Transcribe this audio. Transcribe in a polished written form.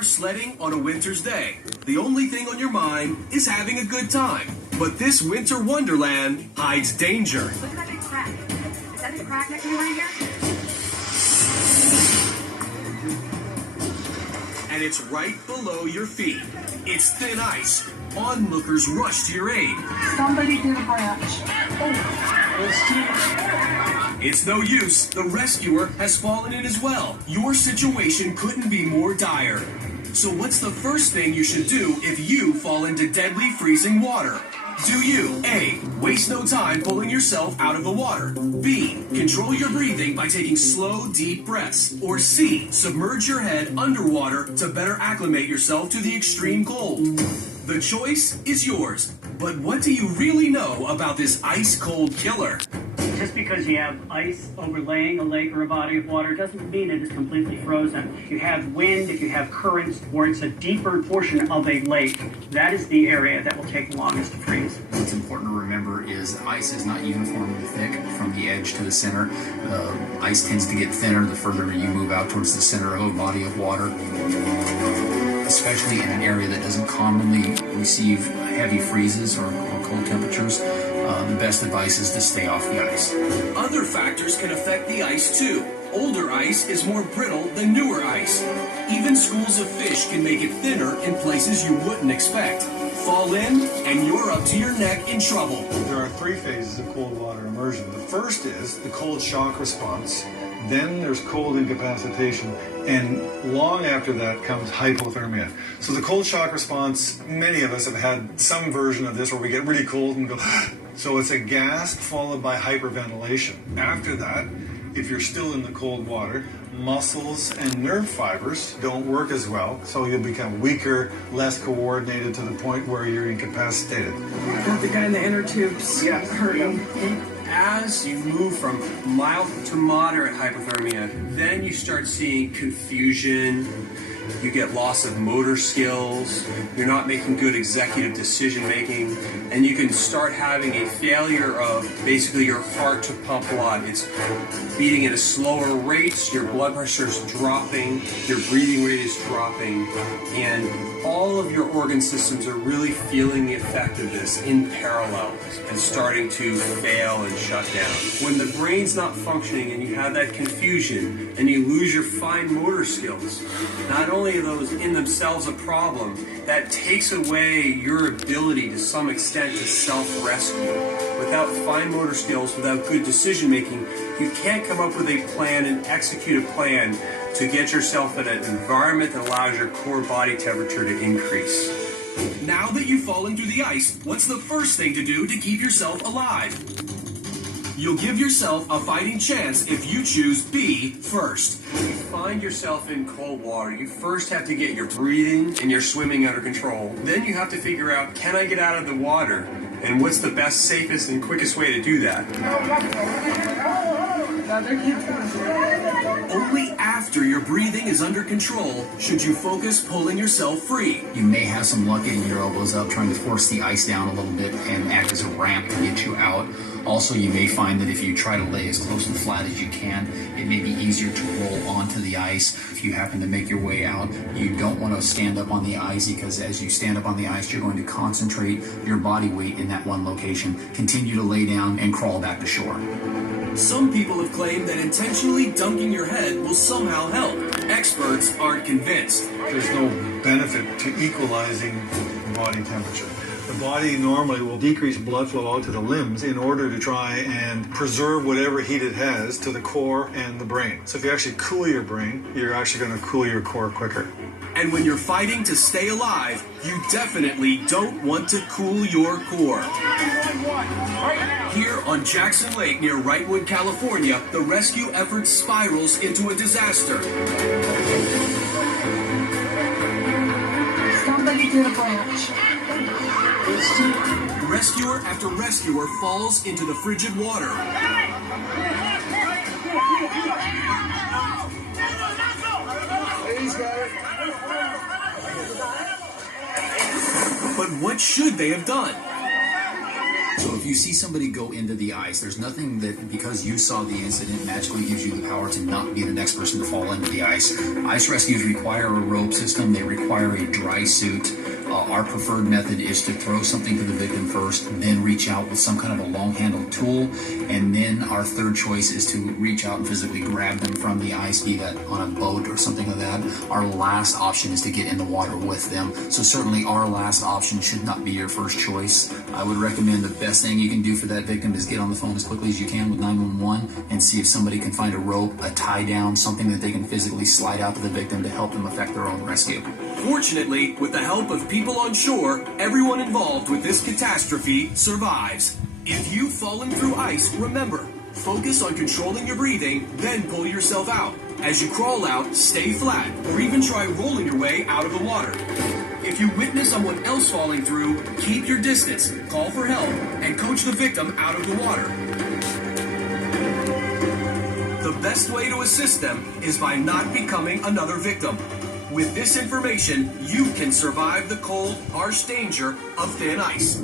outdoor sledding on a winter's day. The only thing on your mind is having a good time. But this winter wonderland hides danger. Look at that big crack. Is that the crack next to me right here? And it's right below your feet. It's thin ice. Onlookers rush to your aid. Somebody get a branch. It's no use. The rescuer has fallen in as well. Your situation couldn't be more dire. So what's the first thing you should do if you fall into deadly freezing water? Do you A. Waste no time pulling yourself out of the water? B. Control your breathing by taking slow, deep breaths? Or C. Submerge your head underwater to better acclimate yourself to the extreme cold? The choice is yours. But what do you really know about this ice-cold killer? Just because you have ice overlaying a lake or a body of water doesn't mean it is completely frozen. If you have wind, if you have currents, or it's a deeper portion of a lake, that is the area that will take longest to freeze. What's important to remember is ice is not uniformly thick from the edge to the center. Ice tends to get thinner the further you move out towards the center of a body of water, especially in an area that doesn't commonly receive heavy freezes or cold temperatures. The best advice is to stay off the ice. Other factors can affect the ice too. Older ice is more brittle than newer ice. Even schools of fish can make it thinner in places you wouldn't expect. Fall in, and you're up to your neck in trouble. There are 3 phases of cold water immersion. The first is the cold shock response. Then there's cold incapacitation, and long after that comes hypothermia. So the cold shock response, many of us have had some version of this where we get really cold and go, so it's a gasp followed by hyperventilation. After that, if you're still in the cold water, muscles and nerve fibers don't work as well, so you'll become weaker, less coordinated to the point where you're incapacitated. The guy in the inner tubes hurting. As you move from mild to moderate hypothermia, then you start seeing confusion, you get loss of motor skills, you're not making good executive decision making, and you can start having a failure of basically your heart to pump blood. It's beating at a slower rate, your blood pressure is dropping, your breathing rate is dropping, and all of your organ systems are really feeling the effect of this in parallel and starting to fail and shut down. When the brain's not functioning and you have that confusion and you lose your fine motor skills, not only are those in themselves a problem, that takes away your ability to some extent to self-rescue. Without fine motor skills, without good decision making, you can't come up with a plan and execute a plan to get yourself in an environment that allows your core body temperature to increase. Now that you've fallen through the ice, what's the first thing to do to keep yourself alive? You'll give yourself a fighting chance if you choose B first. When you find yourself in cold water, you first have to get your breathing and your swimming under control. Then you have to figure out, can I get out of the water? And what's the best, safest, and quickest way to do that? Only after your breathing is under control should you focus pulling yourself free. You may have some luck getting your elbows up, trying to force the ice down a little bit and act as a ramp to get you out. Also, you may find that if you try to lay as close and flat as you can, it may be easier to roll onto the ice. If you happen to make your way out, you don't want to stand up on the ice, because as you stand up on the ice, you're going to concentrate your body weight in that one location. Continue to lay down and crawl back to shore. Some people have claimed that intentionally dunking your head will somehow help. Experts aren't convinced. There's no benefit to equalizing body temperature. The body normally will decrease blood flow out to the limbs in order to try and preserve whatever heat it has to the core and the brain. So if you actually cool your brain, you're actually going to cool your core quicker. And when you're fighting to stay alive, you definitely don't want to cool your core. Here on Jackson Lake near Wrightwood, California, the rescue effort spirals into a disaster. Somebody get a branch. Rescuer after rescuer falls into the frigid water. But what should they have done? So if you see somebody go into the ice, there's nothing that, because you saw the incident, magically gives you the power to not be the next person to fall into the ice. Ice rescues require a rope system. They require a dry suit. Our preferred method is to throw something to the victim first, then reach out with some kind of a long-handled tool, and then our third choice is to reach out and physically grab them from the ice, be that on a boat or something like that. Our last option is to get in the water with them. So certainly our last option should not be your first choice. I would recommend the best thing you can do for that victim is get on the phone as quickly as you can with 911 and see if somebody can find a rope, a tie down, something that they can physically slide out to the victim to help them effect their own rescue. Fortunately, with the help of people on shore, everyone involved with this catastrophe survives. If you've fallen through ice, remember, focus on controlling your breathing, then pull yourself out. As you crawl out, stay flat, or even try rolling your way out of the water. If you witness someone else falling through, keep your distance, call for help, and coach the victim out of the water. The best way to assist them is by not becoming another victim. With this information, you can survive the cold, harsh danger of thin ice.